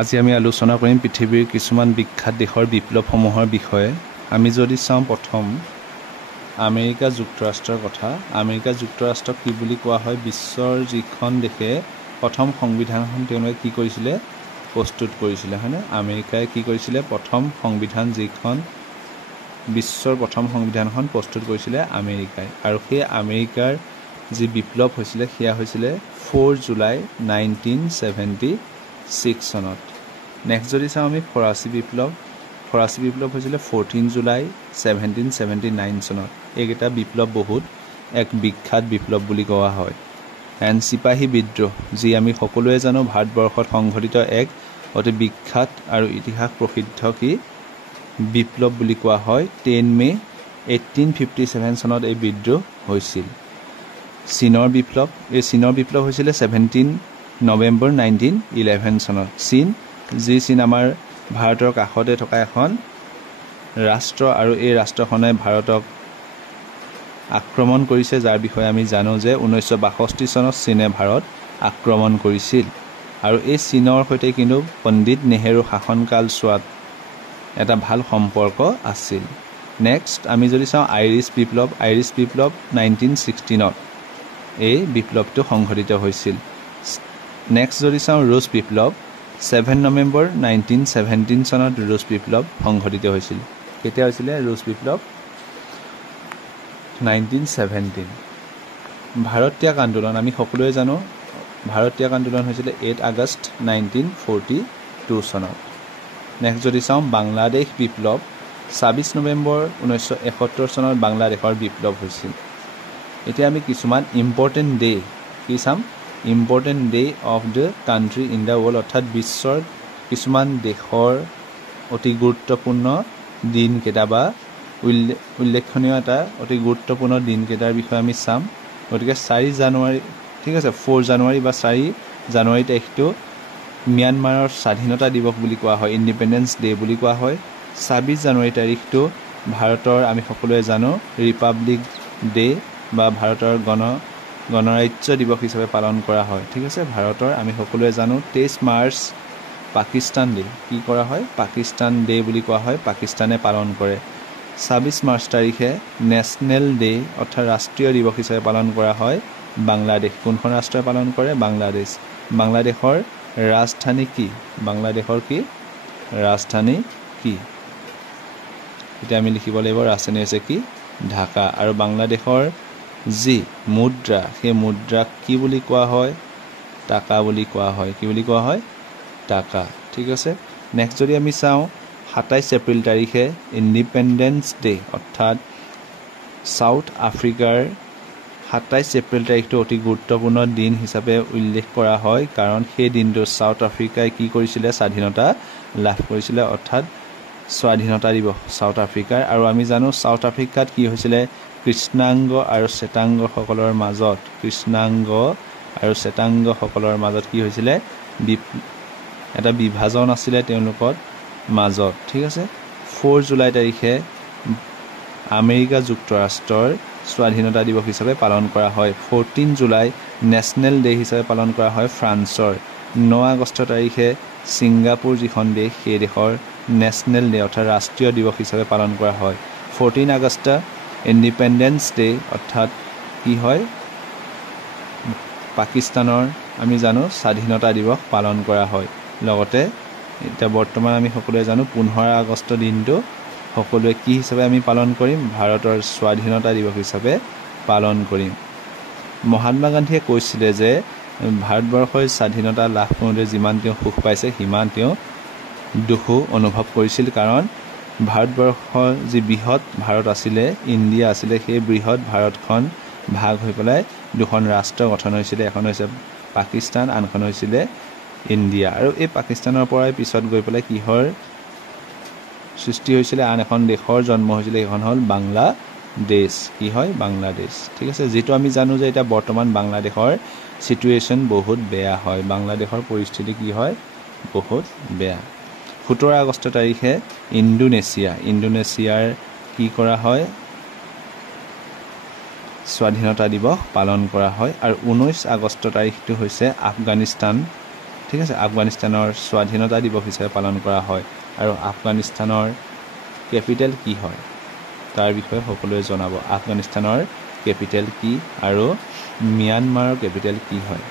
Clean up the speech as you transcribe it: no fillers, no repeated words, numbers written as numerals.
আজি আমি আলোচনা কৰিম পৃথিৱীৰ কিছুমান বিখ্যাত দেশৰ বিপ্লৱসমূহৰ বিষয়ে। আমি যদি চাওঁ প্ৰথম আমেৰিকা যুক্তৰাষ্ট্ৰৰ কথা। আমেৰিকা যুক্তৰাষ্ট্ৰক কি বুলি কোৱা হয়? বিশ্বৰ যিখন দেশে প্ৰথম সংবিধানখন তেওঁলোকে কি কৰিছিলে? প্ৰস্তুত কৰিছিলে, হয়নে? আমেৰিকাই কি কৰিছিলে? প্ৰথম সংবিধান যিখন বিশ্বৰ প্ৰথম সংবিধানখন প্ৰস্তুত কৰিছিলে আমেৰিকাই। আৰু সেই আমেৰিকাৰ যি বিপ্লৱ হৈছিলে সেয়া হৈছিলে 4 জুলাই 1976 চনত। নেক্সট যদি চাওঁ আমি ফৰাচী বিপ্লৱ। ফৰাচী বিপ্লৱ হৈছিলে 14 জুলাই 1779 চনত। এইকেইটা বিপ্লৱ বহুত এক বিখ্যাত বিপ্লৱ বুলি কোৱা হয়। এণ্ড চিপাহী বিদ্ৰোহ, যি আমি সকলোৱে জানো ভাৰতবৰ্ষত সংঘটিত এক অতি বিখ্যাত আৰু ইতিহাস প্ৰসিদ্ধ কি বিপ্লৱ বুলি কোৱা হয়। 10 মে 1857 চনত এই বিদ্ৰোহ হৈছিল। চীনৰ বিপ্লৱ। এই চীনৰ বিপ্লৱ হৈছিলে 17 নৱেম্বৰ 1911 চনত। চীন আমাৰ ভাৰতৰ কাষতে থকা এখন ৰাষ্ট্ৰ, আৰু এই ৰাষ্ট্ৰখনে ভাৰতক আক্ৰমণ কৰিছে, যাৰ বিষয়ে আমি জানো যে 1962 চনত চীনে ভাৰত আক্ৰমণ কৰিছিল। আৰু এই চীনৰ সৈতে কিন্তু পণ্ডিত নেহেৰু শাসনকালছোৱাত এটা ভাল সম্পৰ্ক আছিল। নেক্সট আমি যদি চাওঁ আইৰিছ বিপ্লৱ। আইৰিছ বিপ্লৱ 1916ত এই বিপ্লৱটো সংঘটিত হৈছিল। নেক্সট যদি চাওঁ ৰুছ বিপ্লৱ, 7 নৱেম্বৰ 1917 চনত ৰুছ বিপ্লৱ সংঘটিত হৈছিল। কেতিয়া হৈছিলে ৰুছ বিপ্লৱ? 1917। ভাৰত ত্যাগ আন্দোলন আমি সকলোৱে জানো। ভাৰত ত্যাগ আন্দোলন হৈছিলে 8 আগষ্ট 1942 চনত। নেক্সট যদি চাওঁ বাংলাদেশ বিপ্লৱ, 26 নৱেম্বৰ 1971 চনত বাংলাদেশৰ বিপ্লৱ হৈছিল। এতিয়া আমি কিছুমান ইম্পৰ্টেণ্ট ডে কি চাম? Important day of the country in the world, অৰ্থাৎ বিশ্বৰ কিছুমান দেশৰ অতি গুৰুত্বপূৰ্ণ দিনকেইটা বা উল্লেখনীয় এটা অতি গুৰুত্বপূৰ্ণ দিনকেইটাৰ বিষয়ে আমি চাম। গতিকে 4 জানুৱাৰী, ঠিক আছে, 4 জানুৱাৰী বা 4 জানুৱাৰী তাৰিখটো ম্যানমাৰৰ স্বাধীনতা দিৱস বুলি কোৱা হয়, ইণ্ডিপেণ্ডেন্স ডে বুলি কোৱা হয়। 26 জানুৱাৰী তাৰিখটো ভাৰতৰ আমি সকলোৱে জানো ৰিপাব্লিক ডে বা ভাৰতৰ গণৰাজ্য দিৱস হিচাপে পালন কৰা হয়। ঠিক আছে, ভাৰতৰ আমি সকলোৱে জানো। 23 মাৰ্চ পাকিস্তান ডে কি কৰা হয়? পাকিস্তান ডে বুলি কোৱা হয়, পাকিস্তানে পালন কৰে। 26 মাৰ্চ তাৰিখে নেশ্যনেল ডে অৰ্থাৎ ৰাষ্ট্ৰীয় দিৱস হিচাপে পালন কৰা হয় বাংলাদেশ। কোনখন ৰাষ্ট্ৰই পালন কৰে? বাংলাদেশ। বাংলাদেশৰ ৰাজধানী কি? বাংলাদেশৰ কি ৰাজধানী কি? এতিয়া আমি লিখিব লাগিব ৰাজধানী হৈছে কি? ঢাকা। আৰু বাংলাদেশৰ যি মুদ্ৰা, সেই মুদ্ৰাক কি বুলি কোৱা হয়? টাকা বুলি কোৱা হয়। কি বুলি কোৱা হয়? টাকা। ঠিক আছে। নেক্সট যদি আমি চাওঁ 27 এপ্ৰিল তাৰিখে ইণ্ডিপেণ্ডেন্স ডে, অৰ্থাৎ ছাউথ আফ্ৰিকাৰ 27 এপ্ৰিল তাৰিখটো অতি গুৰুত্বপূৰ্ণ দিন হিচাপে উল্লেখ কৰা হয়, কাৰণ সেই দিনটো ছাউথ আফ্ৰিকাই কি কৰিছিলে? স্বাধীনতা লাভ কৰিছিলে, অৰ্থাৎ স্বাধীনতা দিৱস ছাউথ আফ্ৰিকাৰ। আৰু আমি জানো ছাউথ আফ্ৰিকাত কি হৈছিলে? কৃষ্ণাংগ আৰু শ্বেতাংগসকলৰ মাজত, কৃষ্ণাংগ আৰু শ্বেতাংগসকলৰ মাজত কি হৈছিলে? এটা বিভাজন আছিলে তেওঁলোকৰ মাজত। ঠিক আছে। 4 জুলাই তাৰিখে আমেৰিকা যুক্তৰাষ্ট্ৰৰ স্বাধীনতা দিৱস হিচাপে পালন কৰা হয়। 14 জুলাই নেশ্যনেল ডে হিচাপে পালন কৰা হয় ফ্ৰান্সৰ। 9 আগষ্ট তাৰিখে ছিংগাপুৰ যিখন দেশ, সেই দেশৰ নেশ্যনেল ডে অৰ্থাৎ ৰাষ্ট্ৰীয় দিৱস হিচাপে পালন কৰা হয়। 14 আগষ্ট ইণ্ডিপেণ্ডেন্স ডে, অৰ্থাৎ কি হয়? পাকিস্তানৰ আমি জানো স্বাধীনতা দিৱস পালন কৰা হয়। লগতে এতিয়া বৰ্তমান আমি সকলোৱে জানো 15 আগষ্ট দিনটো সকলোৱে কি হিচাপে আমি পালন কৰিম? ভাৰতৰ স্বাধীনতা দিৱস হিচাপে পালন কৰিম। মহাত্মা গান্ধীয়ে কৈছিলে যে ভাৰতবৰ্ষই স্বাধীনতা লাভ কৰোঁতে যিমান তেওঁ সুখ পাইছে, সিমান তেওঁ দুখো অনুভৱ কৰিছিল, কাৰণ ভাৰতবৰ্ষৰ যি বৃহৎ ভাৰত আছিলে, ইণ্ডিয়া আছিলে, সেই বৃহৎ ভাৰতখন ভাগ হৈ পেলাই দুখন ৰাষ্ট্ৰ গঠন হৈছিলে। এখন হৈছে পাকিস্তান, আনখন হৈছিলে ইণ্ডিয়া। আৰু এই পাকিস্তানৰ পৰাই পিছত গৈ পেলাই কিহৰ সৃষ্টি হৈছিলে? আন এখন দেশৰ জন্ম হৈছিলে, সেইখন হ'ল বাংলাদেশ। কি হয়? বাংলাদেশ। ঠিক আছে। যিটো আমি জানো যে এতিয়া বৰ্তমান বাংলাদেশৰ চিটুৱেশ্যন বহুত বেয়া হয়, বাংলাদেশৰ পৰিস্থিতি কি হয়? বহুত বেয়া। 17 আগষ্ট তাৰিখে ইণ্ডোনেছিয়াৰ কি কৰা হয়? স্বাধীনতা দিৱস পালন কৰা হয়। আৰু 19 আগষ্ট তাৰিখটো হৈছে আফগানিস্তান ঠিক আছে, আফগানিস্তানৰ স্বাধীনতা দিৱস হিচাপে পালন কৰা হয়। আৰু আফগানিস্তানৰ কেপিটেল কি হয় তাৰ বিষয়ে সকলোৱে জনাব। আফগানিস্তানৰ কেপিটেল কি আৰু ম্যানমাৰৰ কেপিটেল কি হয়।